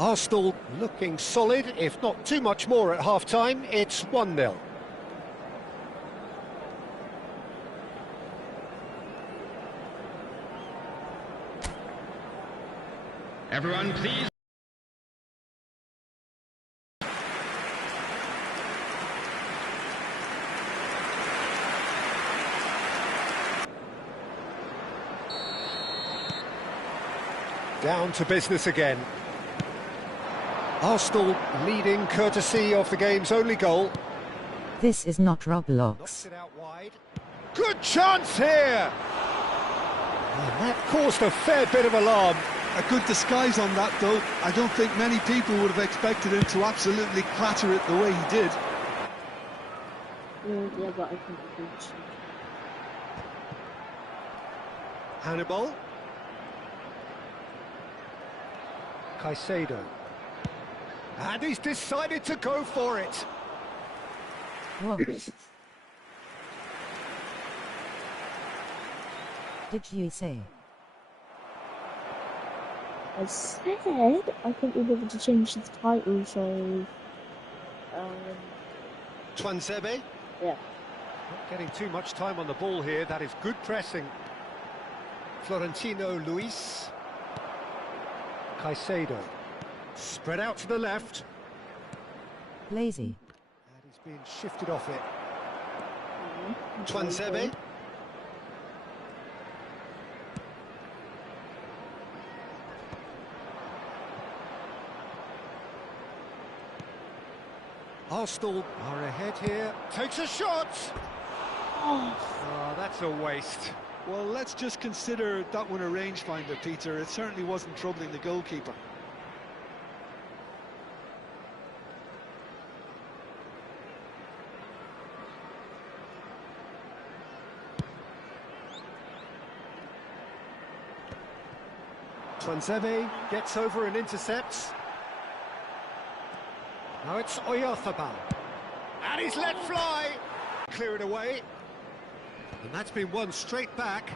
Arsenal looking solid, if not too much more at half-time. It's 1-0. Everyone, please. Down to business again. Arsenal leading courtesy of the game's only goal. This is not Roblox. Knocks it out wide. Good chance here! And that caused a fair bit of alarm. A good disguise on that, though. I don't think many people would have expected him to absolutely clatter it the way he did. Yeah, but I think I could. Hannibal. Caicedo. And he's decided to go for it. What did you say? I said I think we'll be able to change the title, so... Tuanzebe. Yeah. Not getting too much time on the ball here. That is good pressing. Florentino Luis. Caicedo. Spread out to the left. Lazy. And he's being shifted off it. Tuanzebe. Arsenal are ahead here. Takes a shot! Oh, that's a waste. Well, let's just consider that one a rangefinder, Peter. It certainly wasn't troubling the goalkeeper. Tuanzebe gets over and intercepts. Now it's Oyarzabal. And he's let fly. Clear it away. And that's been won straight back.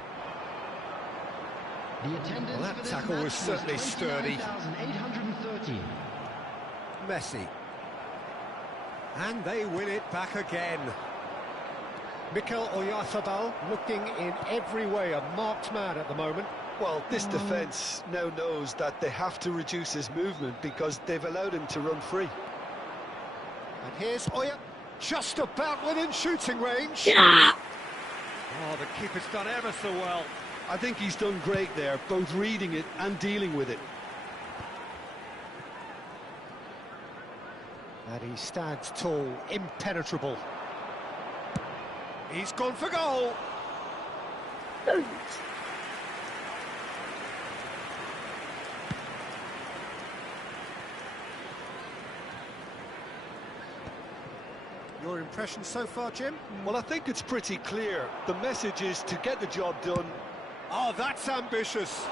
Well, that tackle was certainly sturdy. Messi. And they win it back again. Mikel Oyarzabal looking in every way a marked man at the moment. Well, this defence now knows that they have to reduce his movement because they've allowed him to run free. And here's Oya, just about within shooting range. Yeah. Oh, the keeper's done ever so well. I think he's done great there, both reading it and dealing with it. And he stands tall, impenetrable. He's gone for goal. Your impression so far, Jim? Well, I think it's pretty clear. The message is to get the job done. Oh, that's ambitious.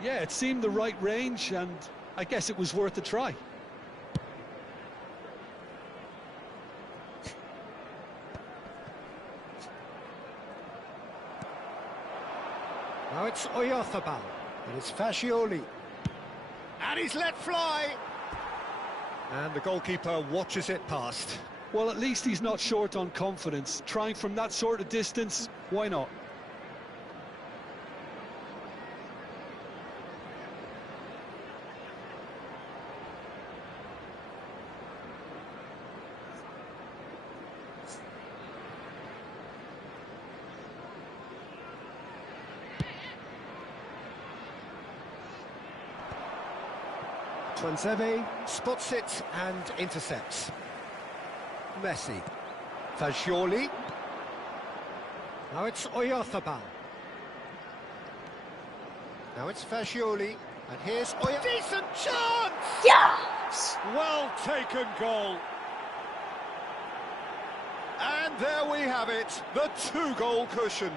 Yeah, it seemed the right range, and I guess it was worth a try. Now it's Oyarzabal. And it's Fascioli. And he's let fly. And the goalkeeper watches it past. Well, at least he's not short on confidence. Trying from that sort of distance, why not? Tuanzebe spots it and intercepts. Messi. Fascioli. Now it's Oyarzabal. Now it's Fascioli. And here's Oya. Decent chance! Yes! Well taken goal. And there we have it, the two-goal cushion.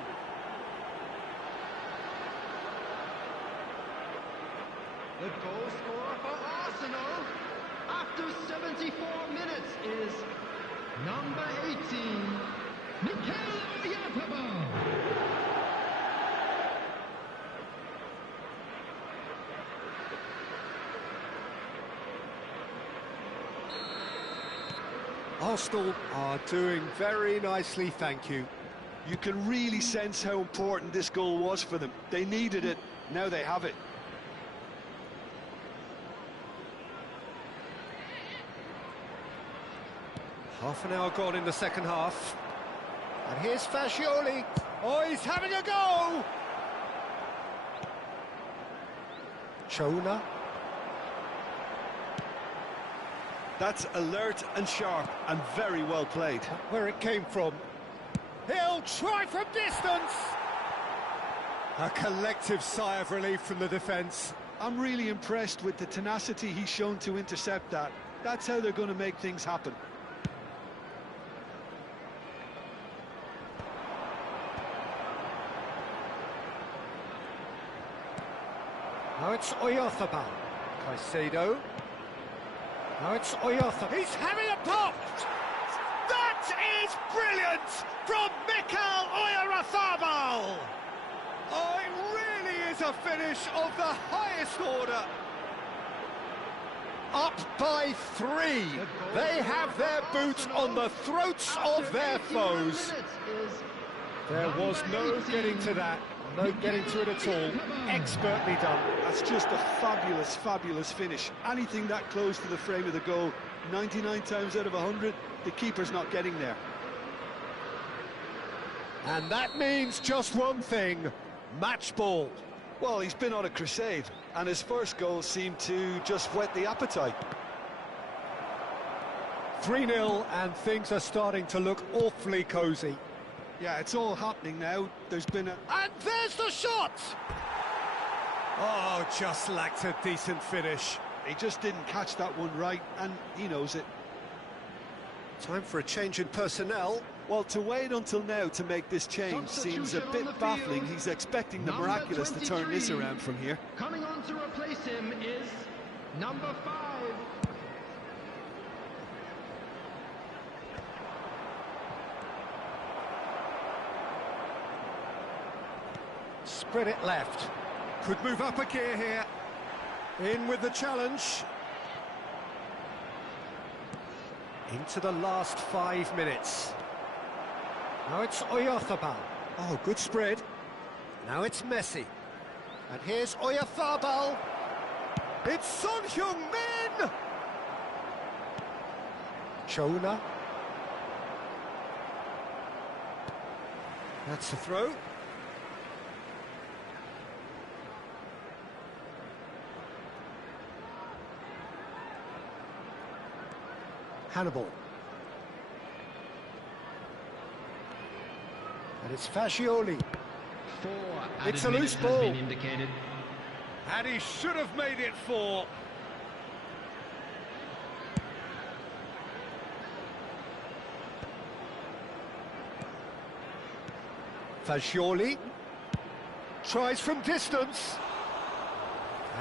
The goal scorer for Arsenal after 74 minutes is number 18, Mikel Oyarzabal. Arsenal are doing very nicely, thank you. You can really sense how important this goal was for them. They needed it, now they have it. Half an hour gone in the second half. And here's Fascioli. Oh, he's having a go! Chona. That's alert and sharp and very well played. Where it came from. He'll try from distance! A collective sigh of relief from the defence. I'm really impressed with the tenacity he's shown to intercept that. That's how they're going to make things happen. Now it's Oyarzabal. Caicedo. Now it's Oyarzabal. He's having a pop! That is brilliant from Mikel Oyarzabal! Oh, it really is a finish of the highest order. Up by 3. They have their boots on the throats of their foes. There was no getting to that. No getting to it at all. Expertly done. That's just a fabulous, fabulous finish. Anything that close to the frame of the goal, 99 times out of 100, the keeper's not getting there. And that means just one thing, match ball. Well, he's been on a crusade, and his first goal seemed to just whet the appetite. 3-0, and things are starting to look awfully cosy. Yeah, it's all happening now. There's been a... And there's the shot! Oh, just lacked a decent finish. He just didn't catch that one right, and he knows it. Time for a change in personnel. Well, to wait until now to make this change seems a bit baffling. He's expecting the miraculous to turn this around from here. Coming on to replace him is number 5. Spread it left. Could move up a gear here. In with the challenge. Into the last 5 minutes. Now it's Oyarzabal. Oh, good spread. Now it's Messi. And here's Oyarzabal. It's Son Heung-min! Chona. That's the throw. Hannibal. And it's Fascioli. 4 It's a added loose minutes ball. has been indicated. And he should have made it 4. Fascioli tries from distance.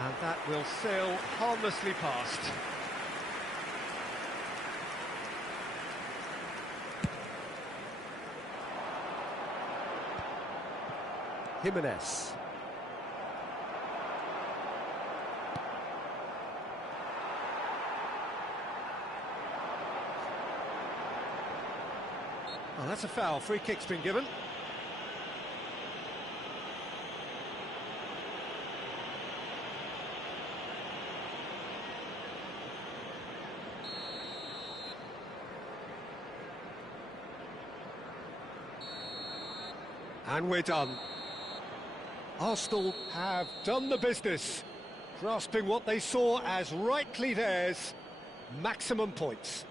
And that will sail harmlessly past. Jimenez. Oh, that's a foul. Free kick's been given. And we're done. Arsenal have done the business, grasping what they saw as rightly theirs, maximum points.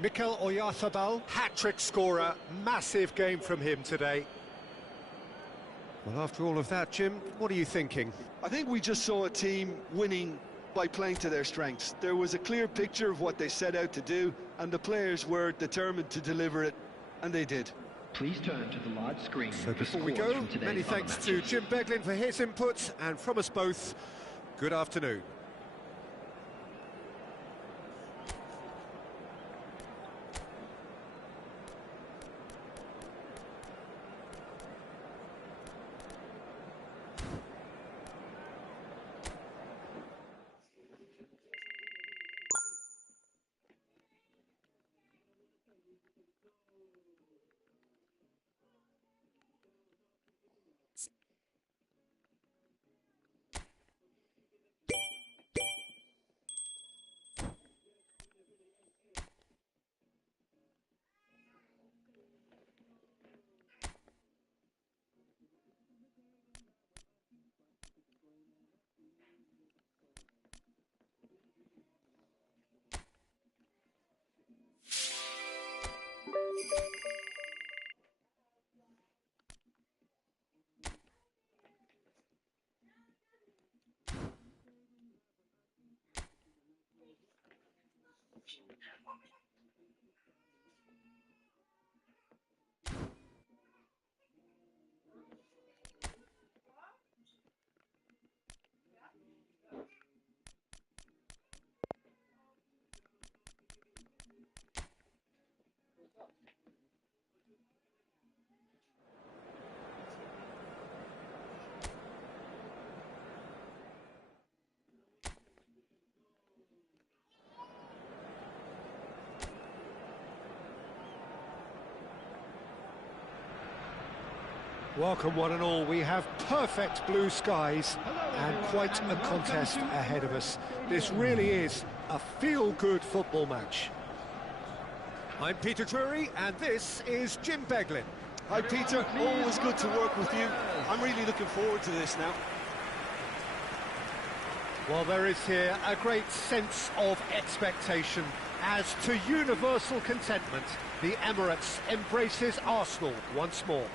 Mikel Oyarzabal, hat-trick scorer, massive game from him today. Well, after all of that, Jim, what are you thinking? I think we just saw a team winning by playing to their strengths. There was a clear picture of what they set out to do, and the players were determined to deliver it, and they did. Please turn to the large screen. So before we go, many thanks to Jim Beglin for his input, and from us both, good afternoon. Welcome one and all, we have perfect blue skies and quite a contest ahead of us. This really is a feel-good football match. I'm Peter Drury and this is Jim Beglin. Hi Peter, always good to work with you. I'm really looking forward to this now. Well, there is here a great sense of expectation. As to universal contentment, the Emirates embraces Arsenal once more.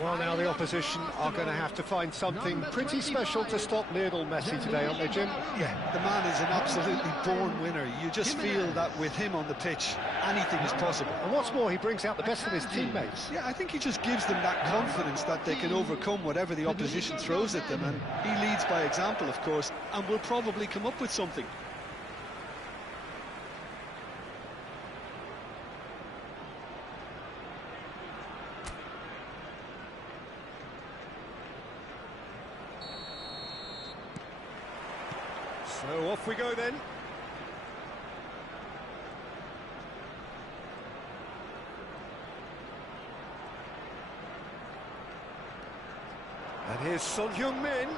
Well, now the opposition are going to have to find something pretty special to stop Lionel Messi today, aren't they, Jim? Yeah, the man is an absolutely born winner. You just feel that with him on the pitch, anything is possible. And what's more, he brings out the best of his teammates. Yeah, I think he just gives them that confidence that they can overcome whatever the opposition throws at them, and he leads by example, of course, and will probably come up with something. So off we go then. And here's Son Heung-min.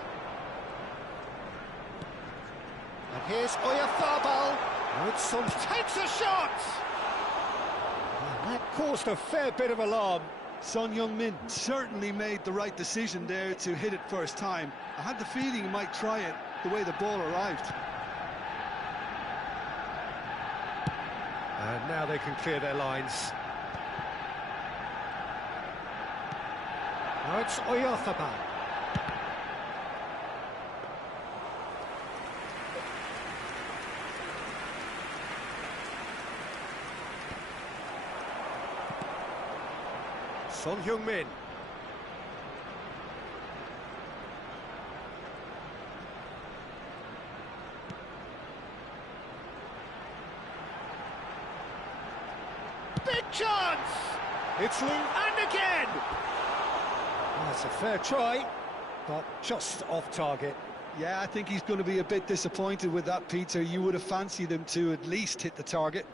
And here's Oyarzabal. Son takes a shot! And that caused a fair bit of alarm. Son Heung-min certainly made the right decision there to hit it first time. I had the feeling he might try it the way the ball arrived. And now they can clear their lines. Now it's Oyarzabal. Son Heung-min. Big chance! It's Lou, and again! That's a fair try, but just off target. Yeah, I think he's going to be a bit disappointed with that, Peter. You would have fancied him to at least hit the target.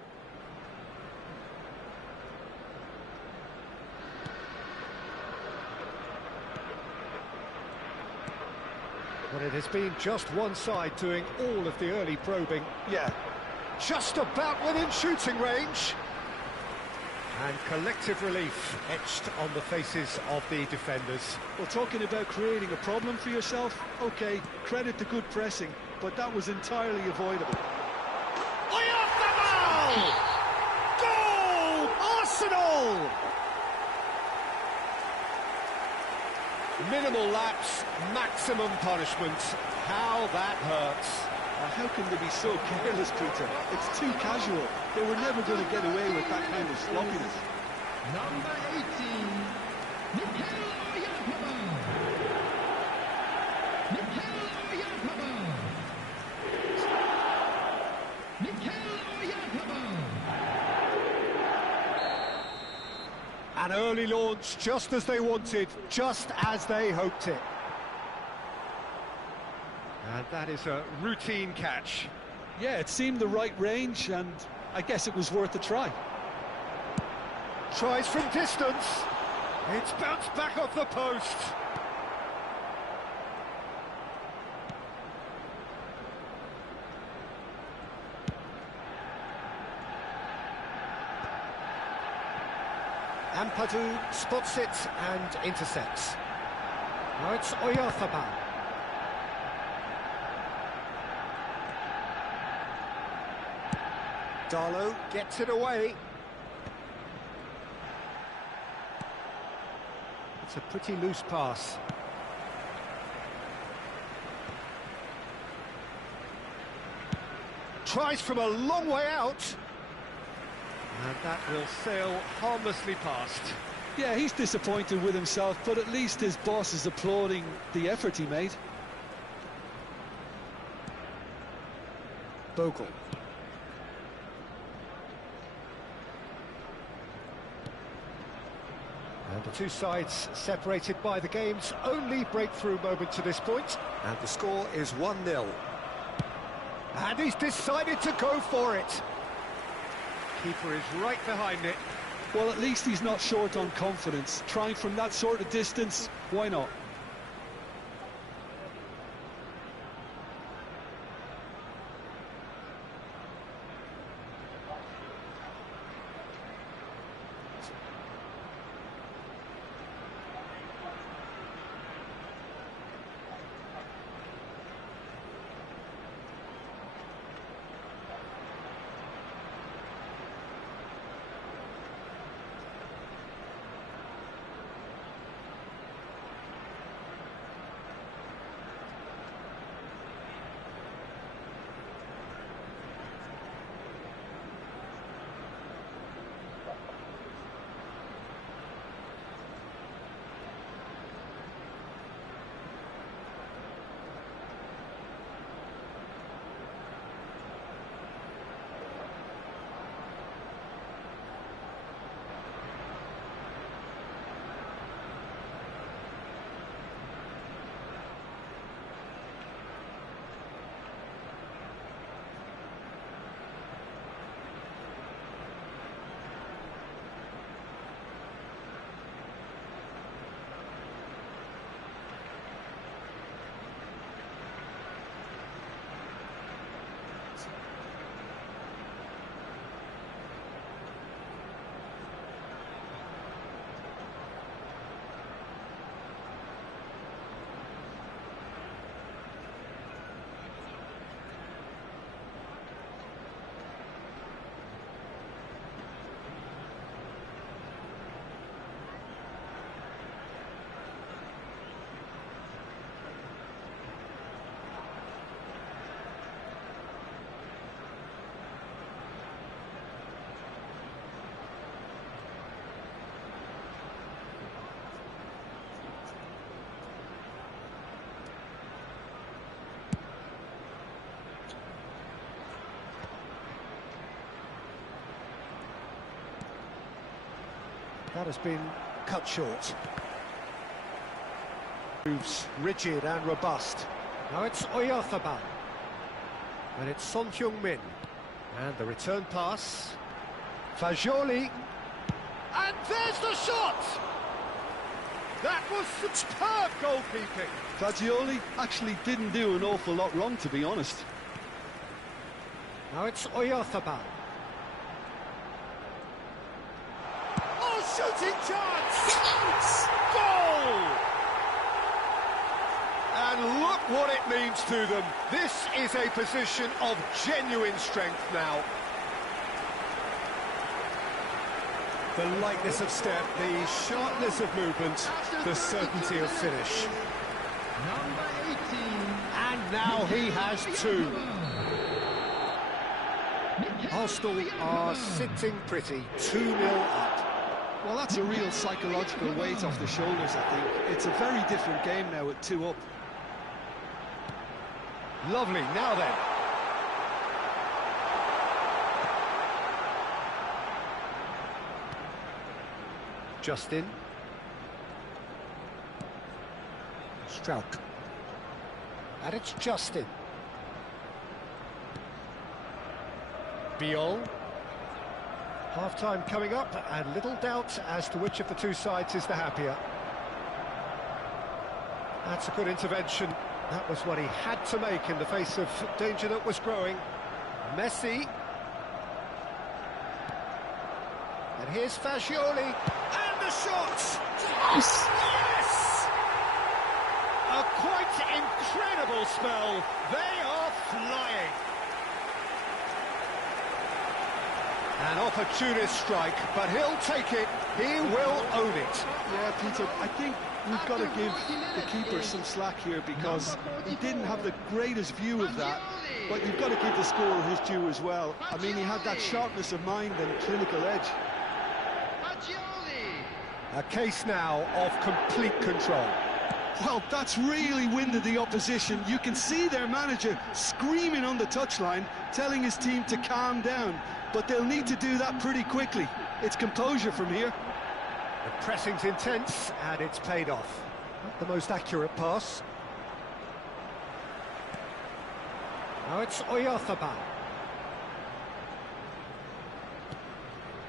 But it has been just one side doing all of the early probing. Yeah. Just about within shooting range. And collective relief etched on the faces of the defenders. Well, talking about creating a problem for yourself, OK, credit to good pressing, but that was entirely avoidable. Oyarzabal! Goal! Arsenal! Minimal lapse, maximum punishment. How that hurts. How can they be so careless, Peter? It's too casual. They were never going to get away with that kind of sloppiness. Number 18, Mikel Oyarzabal. Mikel Oyarzabal. Mikel Oyarzabal. An early launch, just as they wanted, just as they hoped it. And that is a routine catch. Yeah, it seemed the right range, and I guess it was worth a try. Tries from distance. It's bounced back off the post. Ampadu spots it and intercepts. Now it's Oyarzabal. Darlow gets it away. It's a pretty loose pass. tries from a long way out. And that will sail harmlessly past. Yeah, he's disappointed with himself, but at least his boss is applauding the effort he made. Bogle. And the two sides separated by the game's only breakthrough moment to this point. And the score is 1-0. And he's decided to go for it. Keeper is right behind it. Well, at least he's not short on confidence. Trying from that sort of distance, why not? That has been cut short. Moves rigid and robust. Now it's Oyarzabal. And it's Son Heung-min. And the return pass. Fagioli. And there's the shot! That was superb goalkeeping. Fagioli actually didn't do an awful lot wrong, to be honest. Now it's Oyarzabal. Shooting chance! Goal! And look what it means to them. This is a position of genuine strength now. The lightness of step, the sharpness of movement, the certainty of finish. Number 18. And now he has two. Arsenal are sitting pretty, 2-0 up. Well, that's a real psychological weight off the shoulders, I think. It's a very different game now with 2 up. Lovely, now then. Justin. Strauch. And it's Justin. Biol. Half-time coming up, and little doubt as to which of the two sides is the happier. That's a good intervention. That was what he had to make in the face of danger that was growing. Messi. And here's Fagioli. And the shot! Yes! Yes! A quite incredible spell. They are flying. An opportunist strike, but he'll take it. He will own it. Yeah, Peter, I think we've got to give the keeper some slack here because he didn't have the greatest view of that. But you've got to give the scorer his due as well. I mean, he had that sharpness of mind and clinical edge. A case now of complete control. Well, that's really winded the opposition. You can see their manager screaming on the touchline, telling his team to calm down. But they'll need to do that pretty quickly. It's composure from here. The pressing's intense, and it's paid off. Not the most accurate pass. Now it's Oyarzabal.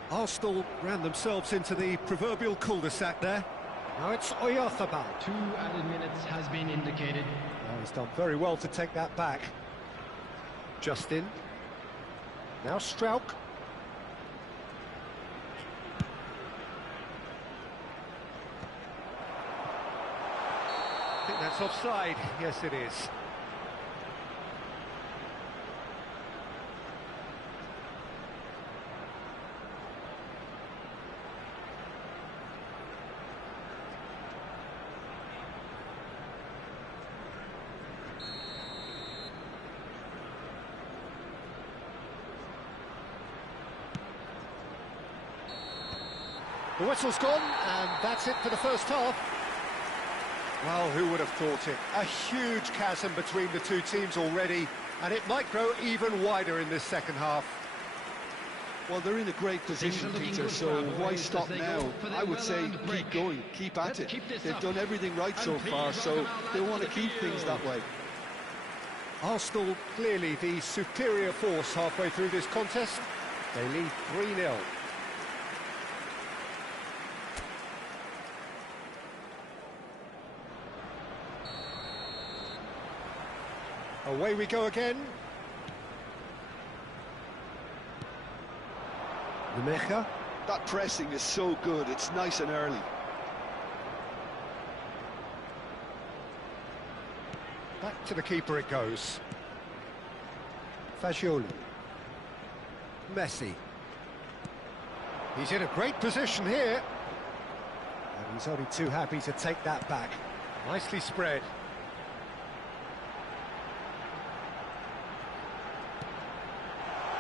Arsenal ran themselves into the proverbial cul-de-sac there. Now it's Oyarzabal. 2 added minutes has been indicated. Oh, he's done very well to take that back. Justin. Now Strauch. I think that's offside. Yes, it is. The whistle's gone, and that's it for the first half. Well, who would have thought it? A huge chasm between the two teams already, and it might grow even wider in this second half. Well, they're in a great position, Peter, so why stop now? I would say keep going, keep at it. They've done everything right so far, so they want to keep things that way. Arsenal clearly the superior force halfway through this contest. They lead 3-0. Away we go again. Nemecha. That pressing is so good, it's nice and early. Back to the keeper it goes. Fagioli. Messi. He's in a great position here. And he's only too happy to take that back. Nicely spread.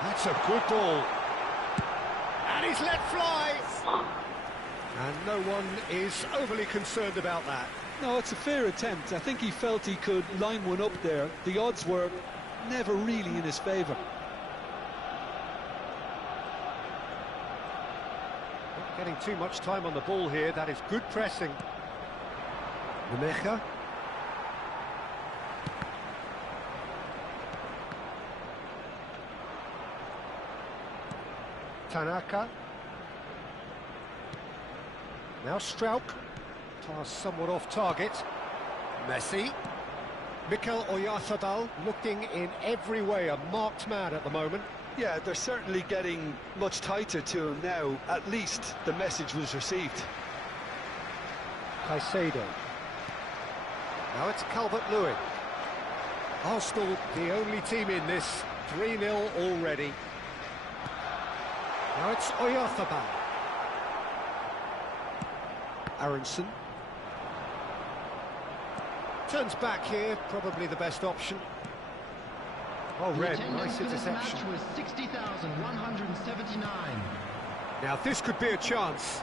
That's a good ball. And he's let fly. And no one is overly concerned about that. No, it's a fair attempt. I think he felt he could line one up there. The odds were never really in his favour. Not getting too much time on the ball here. That is good pressing. Nemecha. Tanaka. Now Strauch. Pass somewhat off target. Messi. Mikel Oyarzabal looking in every way a marked man at the moment. Yeah, they're certainly getting much tighter to him now. At least the message was received. Caicedo. Now it's Calvert-Lewin. Arsenal, the only team in this. 3-0 already. Now it's Oyarzabal. Aronson. Turns back here, probably the best option. Oh, Red, nice interception. The match was 60,179. Now this could be a chance.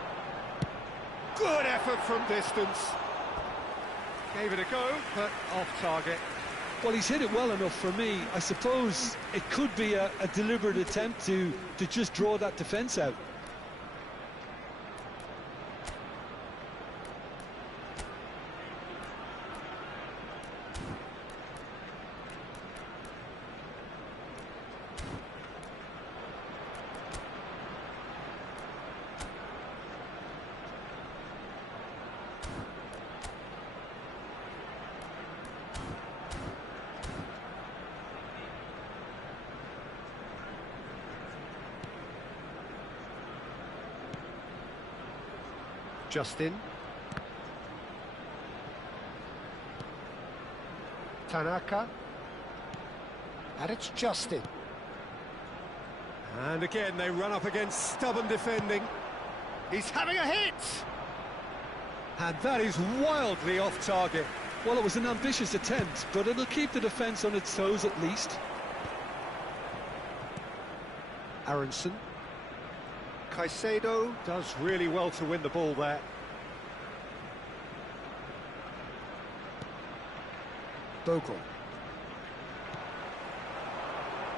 Good effort from distance. Gave it a go, but off target. Well, he's hit it well enough for me. I suppose it could be a deliberate attempt to just draw that defence out. Justin. Tanaka. And it's Justin. And again, they run up against stubborn defending. He's having a hit! And that is wildly off target. Well, it was an ambitious attempt, but it'll keep the defence on its toes at least. Aronson. Caicedo does really well to win the ball there. Bogle.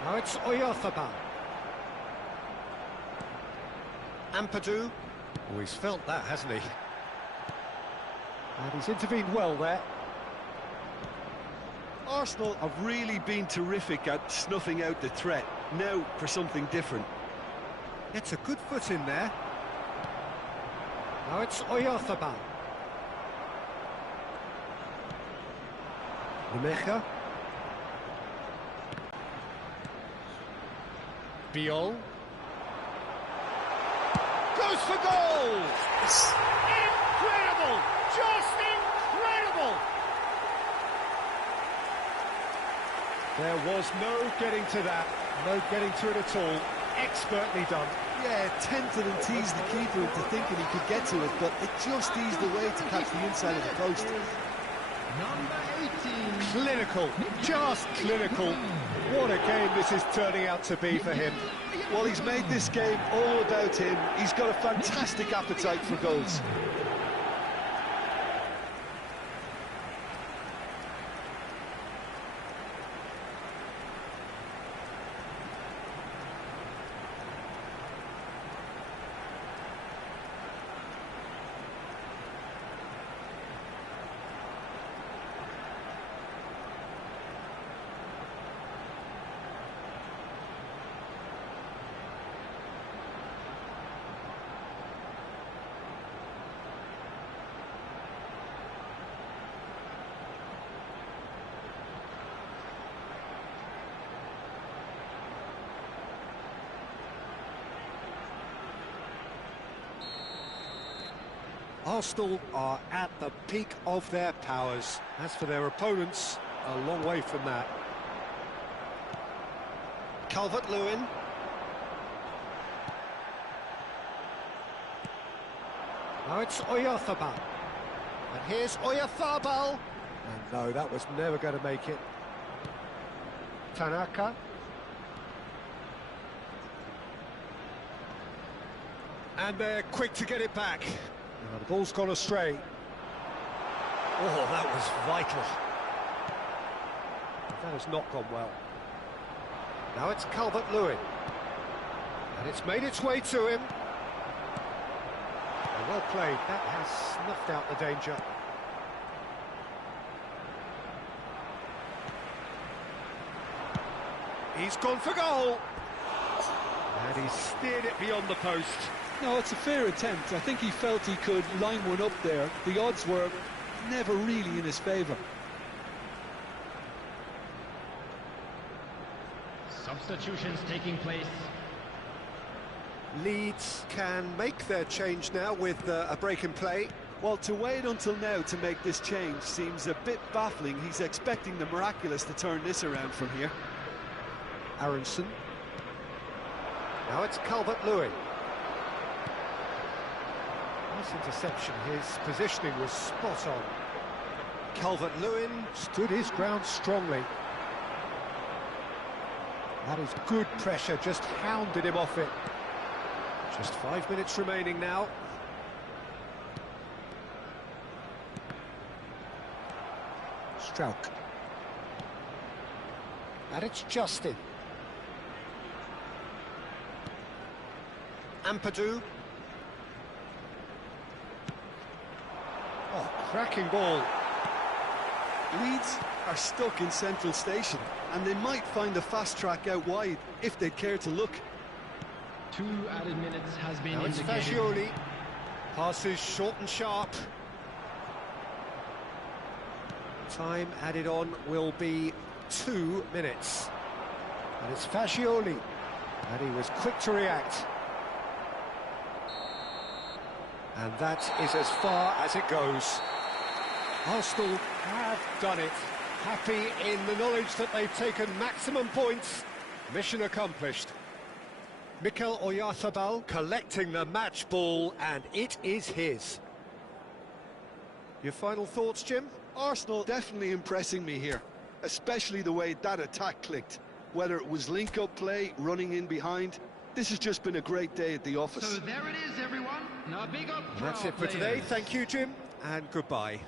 Now it's Oyarzabal. Ampadu. Oh, he's felt that, hasn't he? And he's intervened well there. Arsenal have really been terrific at snuffing out the threat. Now for something different. Gets a good foot in there. Now it's Oyarzabal. Rumecha. Biol. Goes for goal! Incredible! Just incredible! There was no getting to that, no getting to it at all. Expertly done. Yeah, tempted and teased the keeper into thinking he could get to it, but it just eased away to catch the inside of the post. Number 18. Clinical, just clinical. What a game this is turning out to be for him. Well, he's made this game all about him. He's got a fantastic appetite for goals. Arsenal are at the peak of their powers. As for their opponents, a long way from that. Calvert-Lewin. Now it's Oyarzabal. And here's Oyarzabal. And no, that was never going to make it. Tanaka. And they're quick to get it back. Now, the ball's gone astray. Oh, that was vital. That has not gone well. Now it's Calvert-Lewin. And it's made its way to him. And well played. That has snuffed out the danger. He's gone for goal. And he's steered it beyond the post. No, it's a fair attempt. I think he felt he could line one up there. The odds were never really in his favour. Substitutions taking place. Leeds can make their change now with a break in play. Well, to wait until now to make this change seems a bit baffling. He's expecting the miraculous to turn this around from here. Aronson. Now it's Calvert-Lewin. Nice interception, his positioning was spot on. Calvert-Lewin stood his ground strongly. That is good pressure, just hounded him off it. Just 5 minutes remaining now. Strauch. And it's Justin. Ampadu. Oh, cracking ball. Leeds are stuck in Central Station, and they might find a fast track out wide if they'd care to look. 2 added minutes has been Now it's indicated. Fagioli. Passes short and sharp. Time added on will be 2 minutes. And it's Fagioli. And he was quick to react. And that is as far as it goes. Arsenal have done it. Happy in the knowledge that they've taken maximum points. Mission accomplished. Mikel Oyarzabal collecting the match ball, and it is his. Your final thoughts, Jim? Arsenal definitely impressing me here, especially the way that attack clicked. Whether it was link-up play, running in behind, This has just been a great day at the office. So there it is, everyone. Now big up for That's our it for today. players. Thank you, Jim, and goodbye.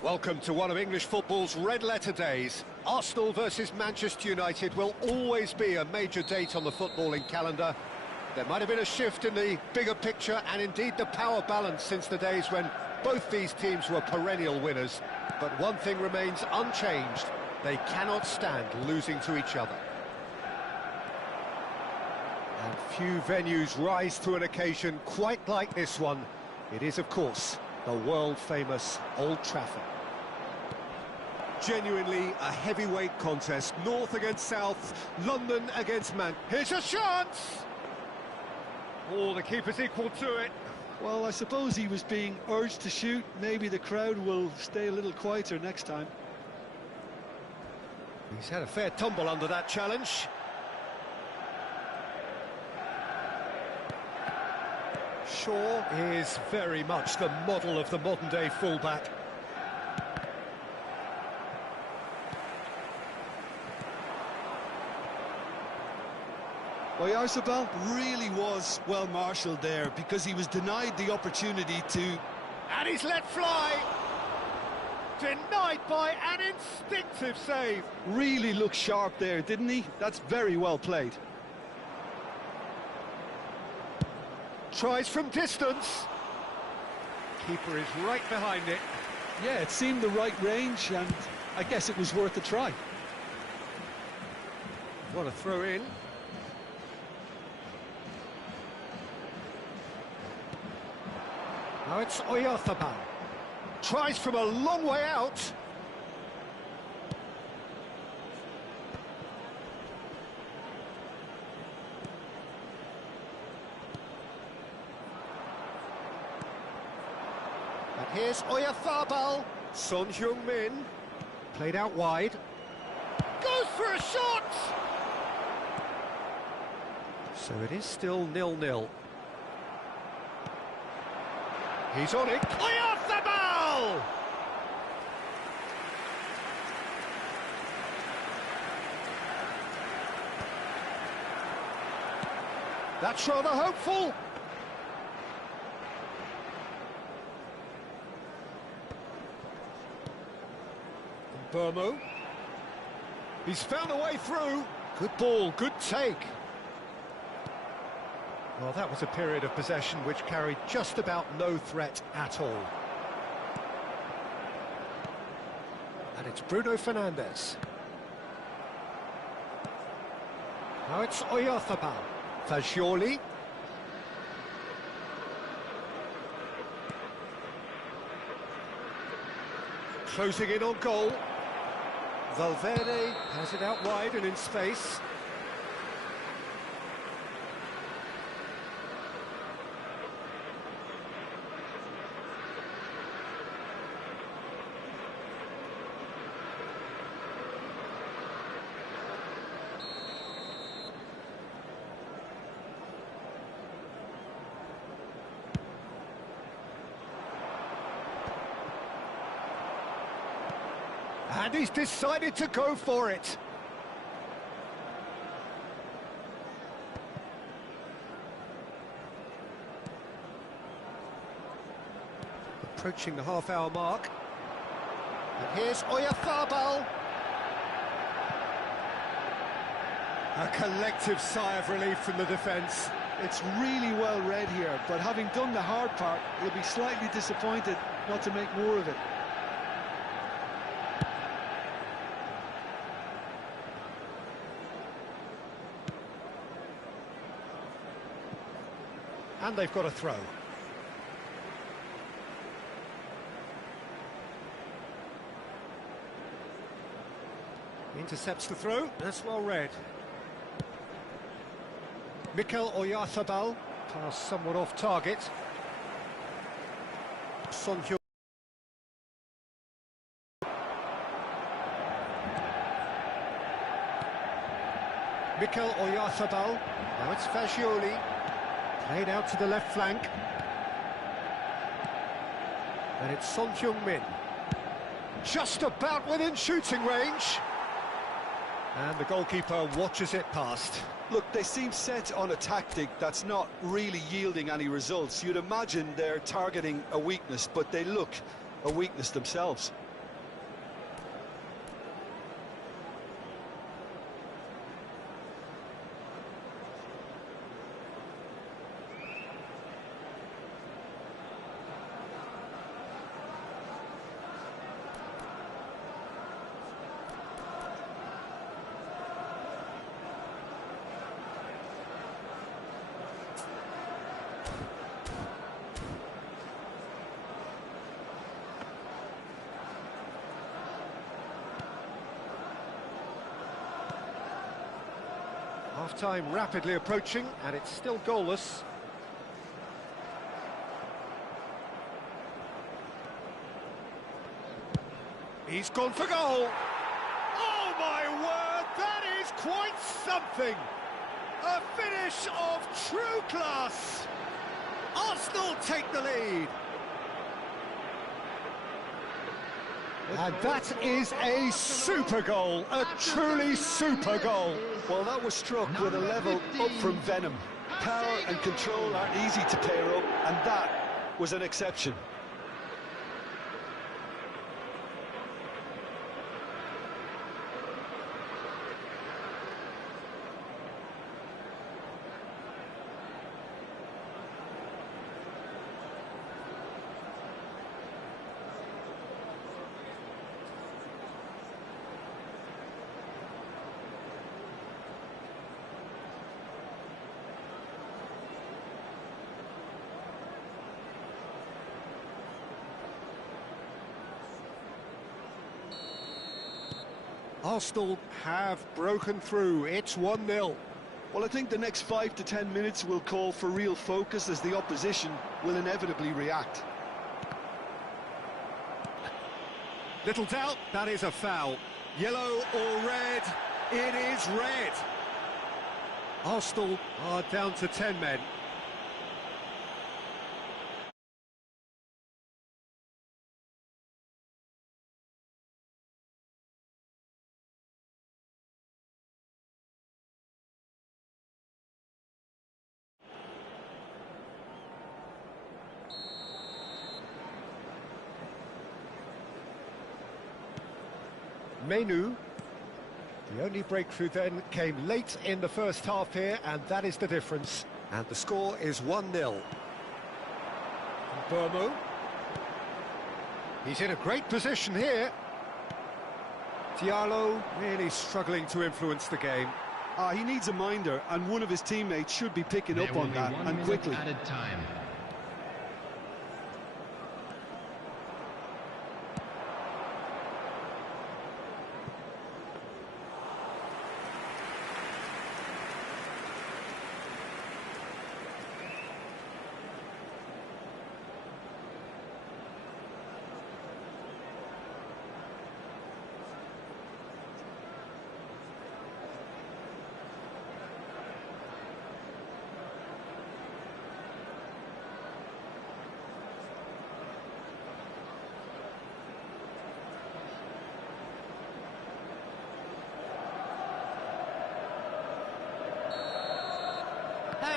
Welcome to one of English football's red-letter days. Arsenal versus Manchester United will always be a major date on the footballing calendar. There might have been a shift in the bigger picture and indeed the power balance since the days when both these teams were perennial winners. But one thing remains unchanged: they cannot stand losing to each other. And few venues rise to an occasion quite like this one. It is, of course, the world-famous Old Trafford. Genuinely a heavyweight contest, north against south, London against Man. Here's a chance! Oh, the keeper's equal to it. Well, I suppose he was being urged to shoot. Maybe the crowd will stay a little quieter next time. He's had a fair tumble under that challenge. Shaw is very much the model of the modern-day fullback. Oyarzabal really was well marshalled there because he was denied the opportunity to... And he's let fly! Denied by an instinctive save. Really looked sharp there, didn't he? That's very well played. Tries from distance. Keeper is right behind it. Yeah, it seemed the right range, and I guess it was worth a try. What a throw in. Now it's Oyarzabal. Tries from a long way out. And here's Oyarzabal. Son Heung-min. Played out wide. Goes for a shot! So it is still 0-0. He's on it. Oyarzabal! That's rather hopeful. Burmo. He's found a way through. Good ball, good take. Well, that was a period of possession which carried just about no threat at all. And it's Bruno Fernandes. Now it's Oyarzabal. Fagioli. Closing in on goal. Valverde has it out wide and in space. And he's decided to go for it. Approaching the half-hour mark. And here's Oyarzabal. A collective sigh of relief from the defence. It's really well read here, but having done the hard part, he'll be slightly disappointed not to make more of it. And they've got a throw. Intercepts the throw, that's well read. Oyarzabal, pass somewhat off target. Son Heung. Oyarzabal, now it's Fagioli. Played out to the left flank. And it's Son Heung-min. Just about within shooting range. And the goalkeeper watches it past. Look, they seem set on a tactic that's not really yielding any results. You'd imagine they're targeting a weakness, but they look a weakness themselves. Half-time rapidly approaching, and it's still goalless. He's gone for goal! Oh my word, that is quite something! A finish of true class! Arsenal take the lead! And that is a super goal, a truly super goal. Well, that was struck with a level up from Venom. Power and control aren't easy to pair up, and that was an exception. Arsenal have broken through. It's 1-0. Well, I think the next 5 to 10 minutes will call for real focus as the opposition will inevitably react. Little doubt, that is a foul. Yellow or red? It is red. Arsenal are down to 10 men. Menu. The only breakthrough then came late in the first half here, and that is the difference. And the score is 1-0. Burmo. He's in a great position here. Diallo really struggling to influence the game. He needs a minder, and one of his teammates should be picking up on that, and quickly. Added time.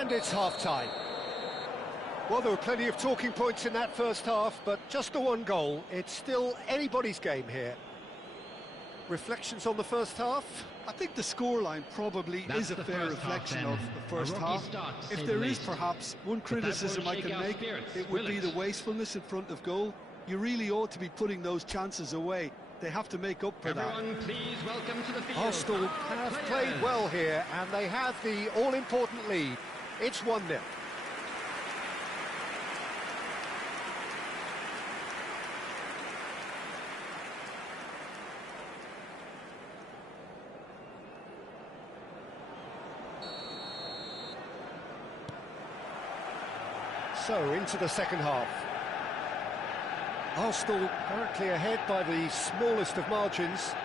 And it's half-time. Well, there were plenty of talking points in that first half, but just the one goal. It's still anybody's game here. Reflections on the first half? I think the scoreline probably That's is a the fair first half, reflection then. of the first A rocky half. start, to If say there the is least. perhaps one But that criticism I won't can shake our make, spirits, it would will be it? the wastefulness in front of goal. You really ought to be putting those chances away. They have to make up for that. Everyone, please welcome to the field. Arsenal our have players. played well here, and they have the all-important lead. It's 1-0. So, into the second half. Arsenal currently ahead by the smallest of margins.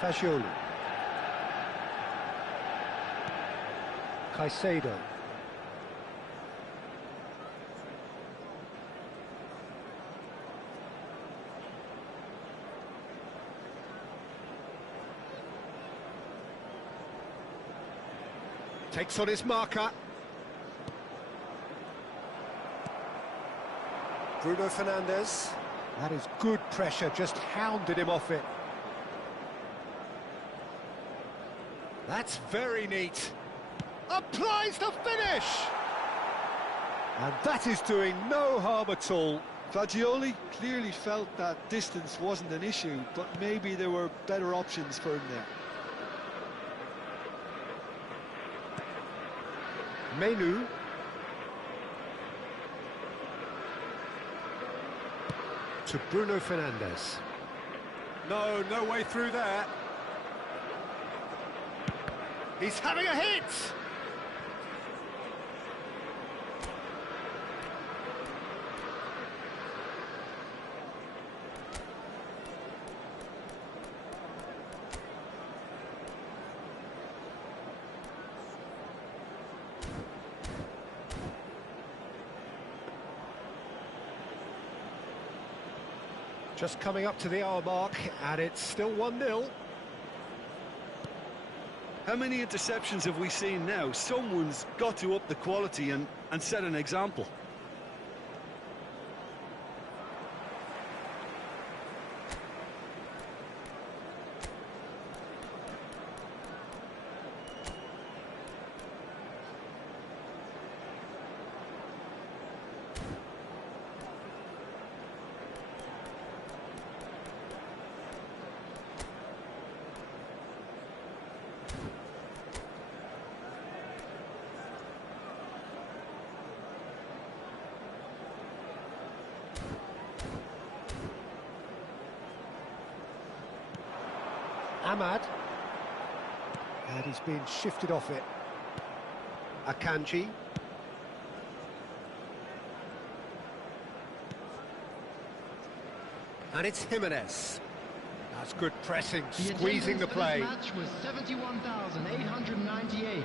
Fagioli. Caicedo. Takes on his marker. Bruno Fernandes. That is good pressure, just hounded him off it. That's very neat. Applies the finish! And that is doing no harm at all. Fagioli clearly felt that distance wasn't an issue, but maybe there were better options for him there. Menu. To Bruno Fernandes. No way through there. He's having a hit! Just coming up to the hour mark, and it's still 1-0. How many interceptions have we seen now? Someone's got to up the quality and set an example. Ahmad. And he's been shifted off it. Akanji. And it's Jimenez. That's good pressing, squeezing the play. The match was 71,898.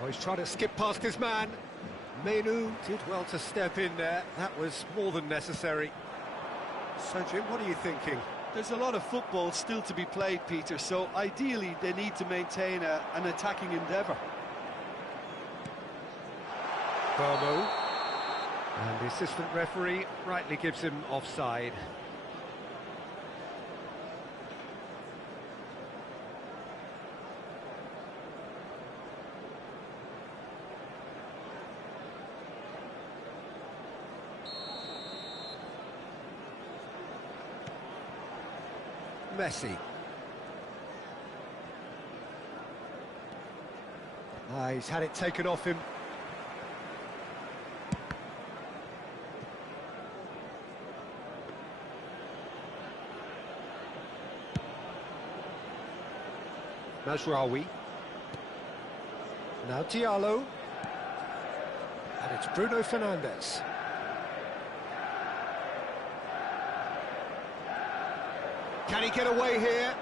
Oh, he's trying to skip past his man. Menu did well to step in there. That was more than necessary. So, Jim, what are you thinking? There's a lot of football still to be played, Peter, so ideally they need to maintain an attacking endeavour. Burmo. And the assistant referee rightly gives him offside. Messi. He's had it taken off him. Mazraoui. Now Diallo. And it's Bruno Fernandes. Can he get away here?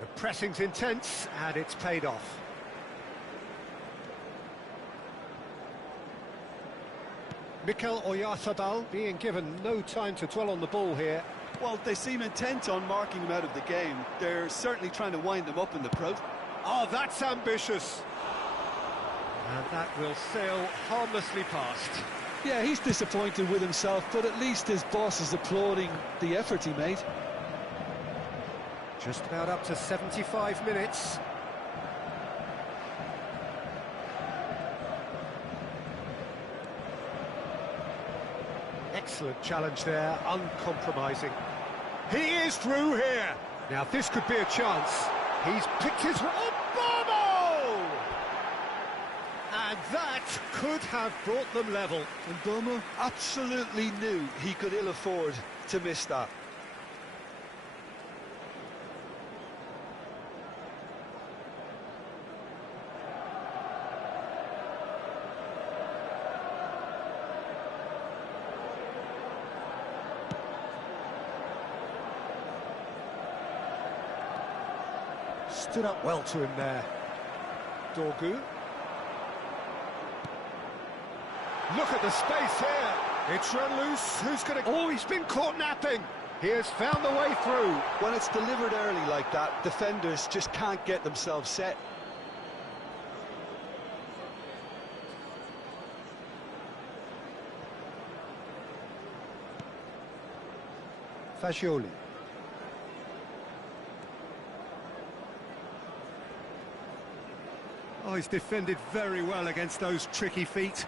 The pressing's intense, and it's paid off. Mikel Oyarzabal being given no time to dwell on the ball here. Well, they seem intent on marking him out of the game. They're certainly trying to wind him up in the process. Oh, that's ambitious. And that will sail harmlessly past. Yeah, he's disappointed with himself, but at least his boss is applauding the effort he made. Just about up to 75 minutes. Excellent challenge there, uncompromising. He is through here. Now this could be a chance. He's picked his... Oh, Bomo! And that could have brought them level. And Bomo absolutely knew he could ill afford to miss that. Stood up well to him there. Dorgu. Look at the space here. It's run loose. Who's going to... Oh, he's been caught napping. He has found the way through. When it's delivered early like that, defenders just can't get themselves set. Fagioli. Oh, he's defended very well against those tricky feet.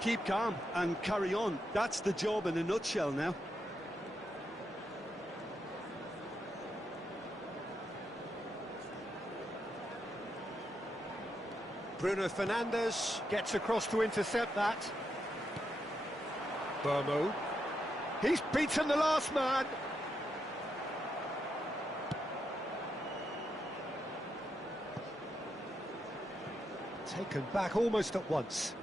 Keep calm and carry on. That's the job in a nutshell now. Bruno Fernandes gets across to intercept that. Bomo. He's beaten the last man. Taken back almost at once.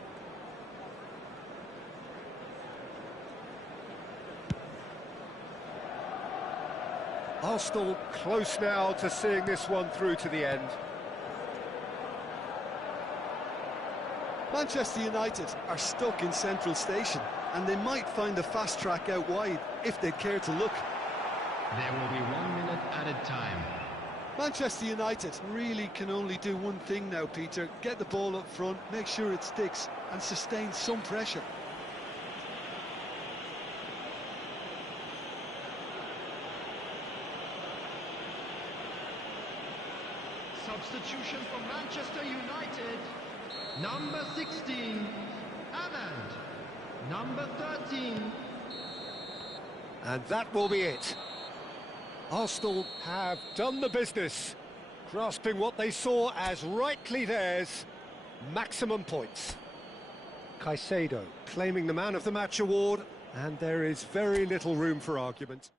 Arsenal close now to seeing this one through to the end. Manchester United are stuck in Central Station, and they might find a fast track out wide if they'd care to look. There will be 1 minute added time. Manchester United really can only do one thing now, Peter. Get the ball up front, make sure it sticks, and sustain some pressure. Substitution for Manchester United. Number 16, Haaland. Number 13. And that will be it. Arsenal have done the business, grasping what they saw as rightly theirs, maximum points. Caicedo claiming the Man of the Match award, and there is very little room for argument.